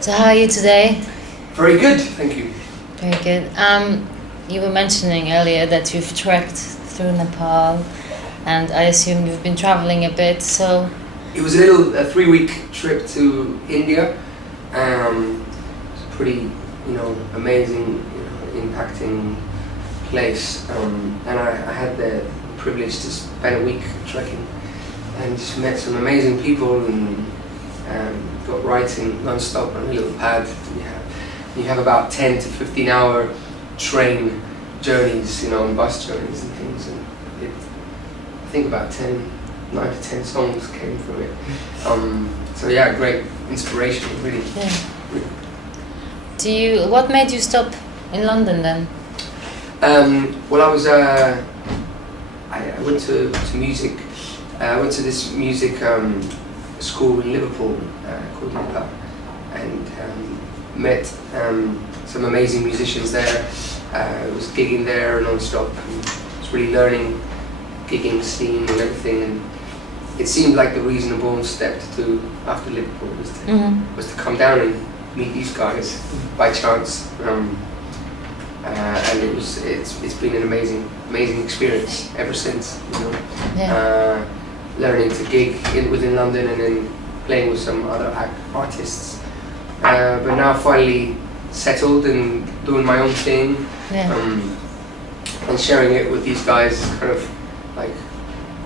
So how are you today? Very good, thank you. Very good. You were mentioning earlier that you've trekked through Nepal, and I assume you've been traveling a bit. So it was a 3-week trip to India. It's a pretty, amazing, impacting place. And I had the privilege to spend a week trekking and just met some amazing people and got writing non-stop on a little pad. You have about 10 to 15 hour train journeys, and bus journeys and things. And I think about 9 to 10 songs came from it. So yeah, great inspiration, really. Yeah. What made you stop in London then? Well, I went to music. I went to this music school in Liverpool called IPA, and met some amazing musicians there. I was gigging there non-stop and was really learning gigging scene and everything, and it seemed like the reasonable step to do after Liverpool was to come down and meet these guys by chance. And it's been an amazing experience ever since, learning to gig within London and then playing with some other artists, but now finally settled and doing my own thing, and sharing it with these guys, kind of like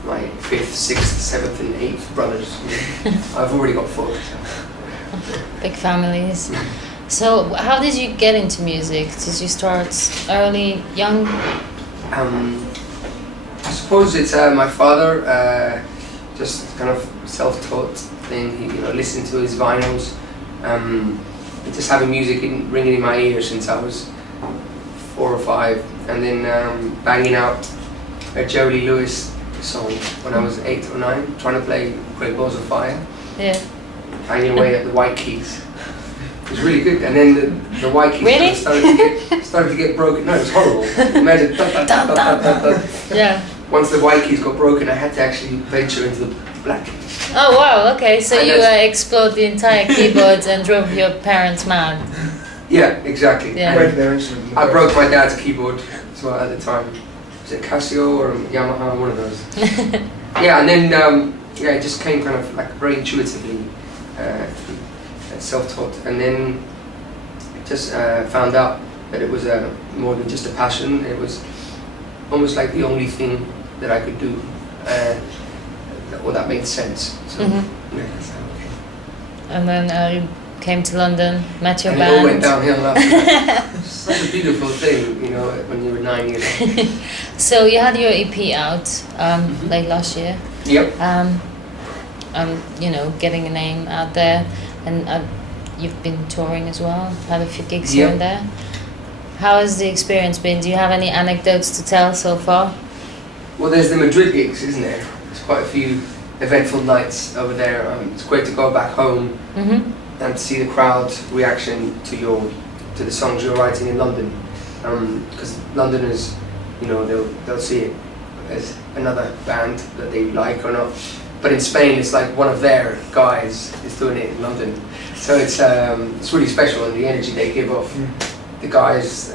my 5th, 6th, 7th and 8th brothers. I've already got 4. So. Big families. So how did you get into music? Did you start early, young? I suppose it's my father, just kind of self-taught thing. He listened to his vinyls, just having music ringing in my ears since I was 4 or 5, and then banging out a Jerry Lee Lewis song when I was 8 or 9, trying to play Great Balls of Fire. Yeah. Banging away at the white keys. It was really good, and then the white keys really? started to get broken. No, it was horrible. Imagine, Yeah. Once the white keys got broken, I had to actually venture into the black keys. Oh wow! Okay, so you explored the entire keyboard and drove your parents mad. Yeah, exactly. Yeah. I broke my dad's keyboard as well at the time. Was it Casio or Yamaha? One of those. Yeah, and then it just came kind of like very intuitively. Self-taught, and then just found out that it was more than just a passion. It was almost like the only thing that I could do, or that made sense. So that's how it came. And then you came to London, met your and band. It all went downhill after that. Such a beautiful thing, when you were 9 years old. So you had your EP out late last year. Yep. Getting a name out there. And you've been touring as well, had a few gigs here and there. How has the experience been? Do you have any anecdotes to tell so far? Well, there's the Madrid gigs, isn't there? There's quite a few eventful nights over there. It's great to go back home and see the crowd reaction to the songs you're writing in London. Because Londoners, they'll see it as another band that they like or not. But in Spain, it's like one of their guys is doing it in London, so it's really special, and the energy they give off. The guys,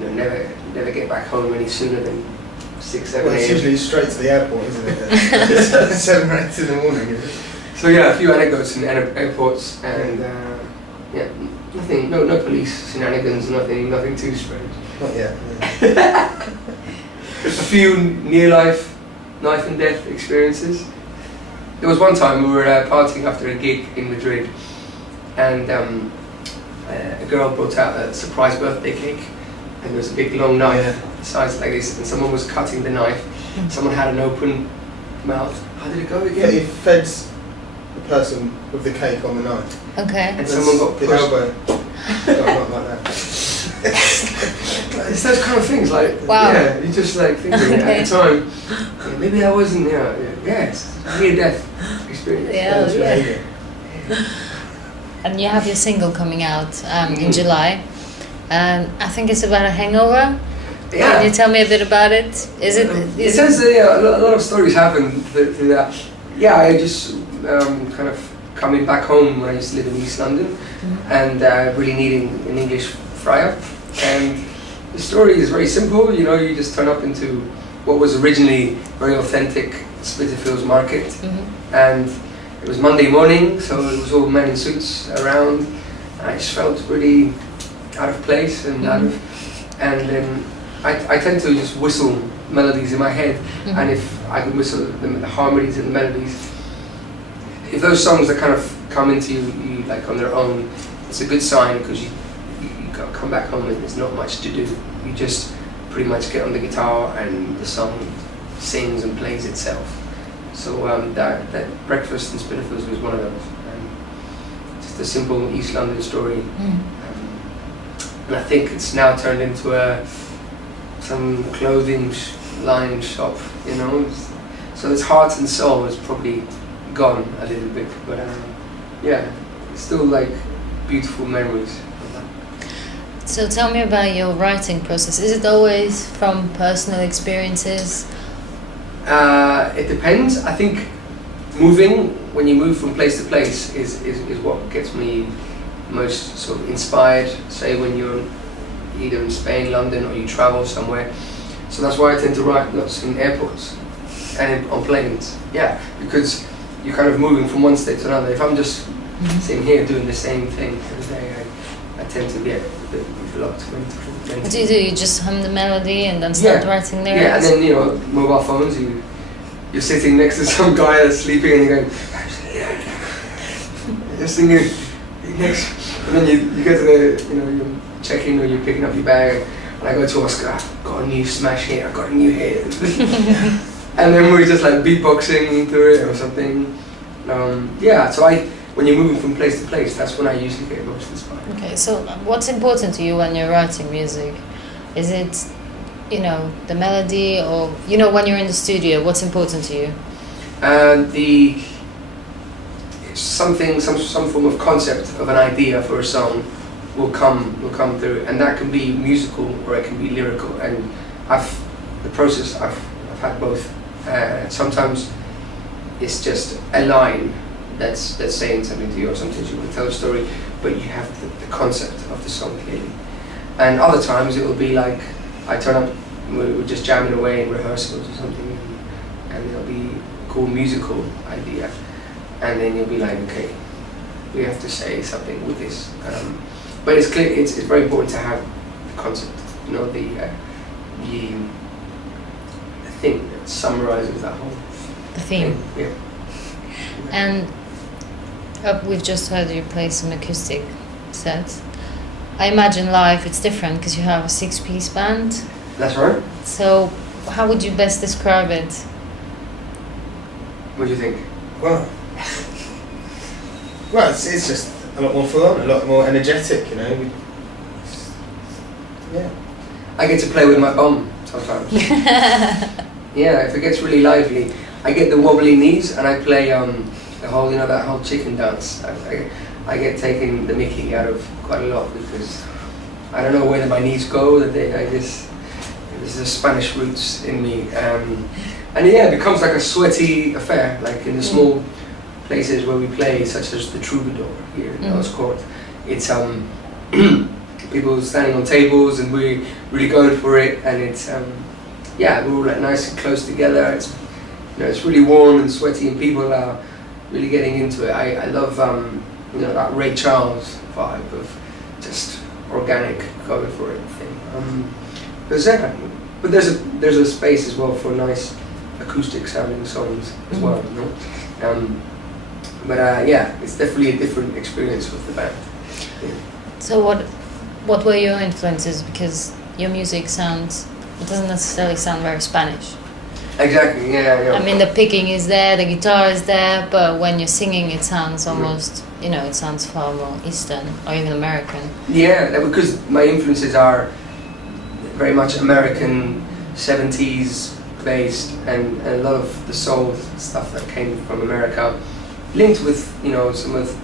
never get back home any sooner than 6, 7 Well, it's a.m. usually straight to the airport, isn't it? 7 or 8 in the morning. Isn't it? So yeah, a few anecdotes in airports, and nothing, no police shenanigans, nothing too strange. Not yet. A few near-life. Life and death experiences. There was one time we were partying after a gig in Madrid, and a girl brought out a surprise birthday cake, and there was a big long knife, size like this, and someone was cutting the knife. Someone had an open mouth. How did it go again? Yeah, he fed the person with the cake on the knife. Okay. And someone got pushed. The elbow. Not like that. It's those kind of things, like, wow. you just like thinking at the time, maybe I wasn't, it's near-death experience. Yeah. And you have your single coming out in July. I think it's about a hangover. Yeah. Can you tell me a bit about it? It says a lot of stories happen through that. Yeah, I just kind of coming back home when I used to live in East London, and really needing an English fry-up. And the story is very simple, you know, you just turn up into what was originally very authentic Spitalfields market, and it was Monday morning, so it was all men in suits around. I just felt really out of place and and then I tend to just whistle melodies in my head, and if I can whistle the harmonies and the melodies, if those songs that kind of come into you like on their own, it's a good sign, because you come back home and there's not much to do. You just pretty much get on the guitar and the song sings and plays itself. So that Breakfast in Spitalfields was one of those. Just a simple East London story. And I think it's now turned into some clothing line shop, you know. So its heart and soul is probably gone a little bit, but yeah, it's still like beautiful memories. So tell me about your writing process. Is it always from personal experiences? It depends. I think when you move from place to place is what gets me most sort of inspired, say when you're either in Spain, London, or you travel somewhere. So that's why I tend to write lots in airports and on planes. Yeah, because you're kind of moving from one state to another. If I'm just sitting here doing the same thing every day, I tend to get a bit locked into. What do? You just hum the melody and then start writing lyrics? Yeah, and then, you know, mobile phones, you're sitting next to some guy that's sleeping and you're going, you're singing next, and then you go to the, you know, you're checking or you're picking up your bag, and I go to Oscar, I've got a new smash hit, I've got a new hit. And then we're just like beatboxing through it or something. Yeah, so when you're moving from place to place, that's when I usually get most inspired. Okay, so what's important to you when you're writing music? Is it, you know, the melody, or, you know, when you're in the studio, what's important to you? Some form of concept of an idea for a song will come through, and that can be musical or it can be lyrical. And I've had both. Sometimes it's just a line that's saying something to you, or sometimes you want to tell a story, but you have the concept of the song clearly. And other times it will be like I turn up, we're just jamming away in rehearsals or something, and there'll be a cool musical idea, and then you'll be like, okay, we have to say something with this. But it's clear, it's very important to have the concept, you know, the thing that summarizes that whole theme. Yeah. And we've just heard you play some acoustic sets. I imagine live it's different because you have a 6-piece band. That's right. So how would you best describe it? What do you think? Well, it's just a lot more full on, a lot more energetic, you know. Yeah. I get to play with my bum sometimes. Yeah, if it gets really lively, I get the wobbly knees and I play that whole chicken dance. I get taken the mickey out of quite a lot because I don't know where my knees go. There's the Spanish roots in me, and yeah, it becomes like a sweaty affair. Like in the small places where we play, such as the Troubadour here in Earls Court, it's people standing on tables and we really going for it, and it's yeah, we're all like nice and close together. It's, you know, it's really warm and sweaty, and people are really getting into it. I love you know, that Ray Charles vibe of just organic going for it thing. But there's a space as well for nice acoustic sounding songs as well, you know. But yeah, it's definitely a different experience with the band. Yeah. So what were your influences? Because your music it doesn't necessarily sound very Spanish. Exactly, yeah. I mean, the picking is there, the guitar is there, but when you're singing, it sounds almost, you know, it sounds far more Eastern or even American. Yeah, because my influences are very much American, 70s based, and a lot of the soul stuff that came from America, linked with, you know, some of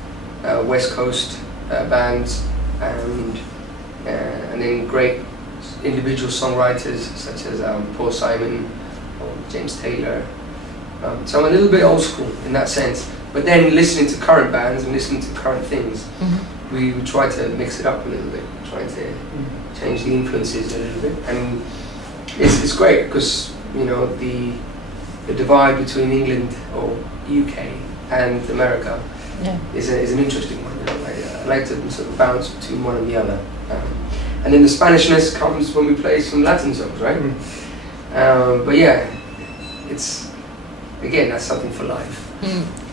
West Coast bands, and then great individual songwriters such as Paul Simon or James Taylor. So I'm a little bit old school in that sense, But then listening to current bands and listening to current things, Mm-hmm. we try to mix it up a little bit, try to change the influences a little bit, and it's great because you know the divide between England or UK and America is an interesting one. You know, I like to sort of bounce between one and the other, and then the Spanishness comes when we play some Latin songs, right? But yeah, it's again that's something for life.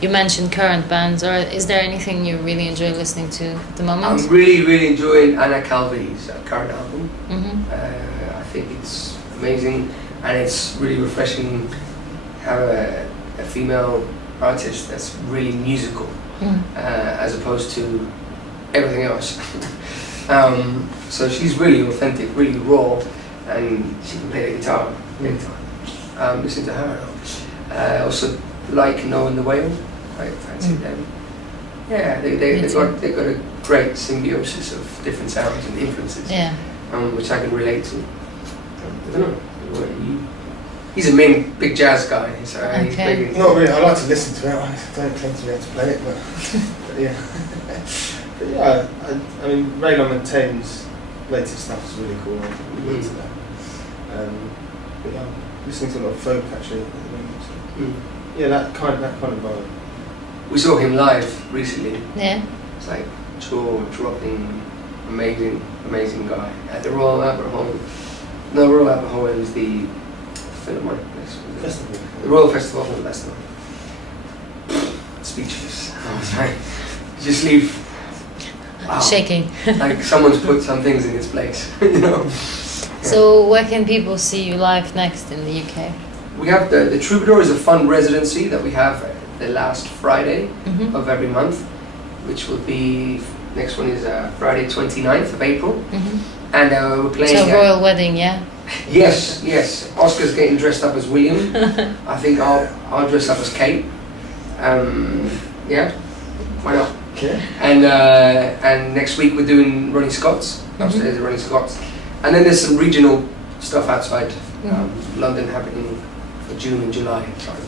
You mentioned current bands, or is there anything you really enjoy listening to at the moment? I'm really enjoying Anna Calvi's current album. Mm-hmm. I think it's amazing, and it's really refreshing to have a female artist that's really musical, as opposed to everything else. So she's really authentic, really raw, and she can play the guitar anytime. Listen to her. I also like Knowing the Whale. I fancy them. Yeah, they've got a great symbiosis of different sounds and influences, which I can relate to. I don't know. He's a main big jazz guy, so he's big. Not really. I like to listen to it. I don't claim to be able to play it, but, but yeah. But yeah, I mean, Ray Lamontaigne's latest stuff is really cool. I'm into that. But yeah, I'm listening to a lot of folk actually at the moment. So. Yeah, that kind of vibe. We saw him live recently. Yeah. It's like jaw-dropping, amazing guy at the Royal Albert Hall. No, Royal Albert Hall is the Philharmonic Festival. The Royal Festival of Leicester. Speechless. I was like, just leave. Wow. Shaking. Like someone's put some things in its place, you know. So where can people see you live next in the UK? We have the Troubadour is a fun residency that we have the last Friday of every month, which will be, next one is Friday 29th of April. And we're playing... So royal wedding, yeah? Yes. Oscar's getting dressed up as William. I think I'll dress up as Kate. Yeah, why not? Yeah. And next week we're doing Ronnie Scott's, upstairs at Ronnie Scott's. And then there's some regional stuff outside London happening for June and July, trying to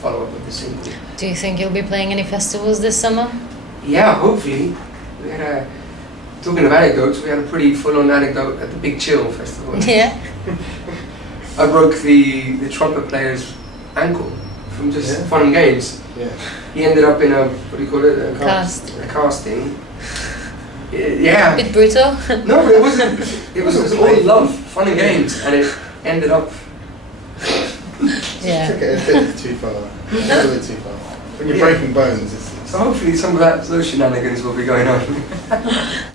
follow up with the single. Do you think you'll be playing any festivals this summer? Yeah, hopefully. We had talking of anecdotes, we had a pretty full-on anecdote at the Big Chill Festival. Yeah. I broke the trumpet player's ankle from just fun and games. Yeah. He ended up in a, what do you call it? A casting. Yeah. A bit brutal. No, but it wasn't. It was just all love, fun and games, and it ended up. Yeah. Took it a bit too far. A little bit too far. When you're breaking bones, it's So hopefully some of those shenanigans will be going on.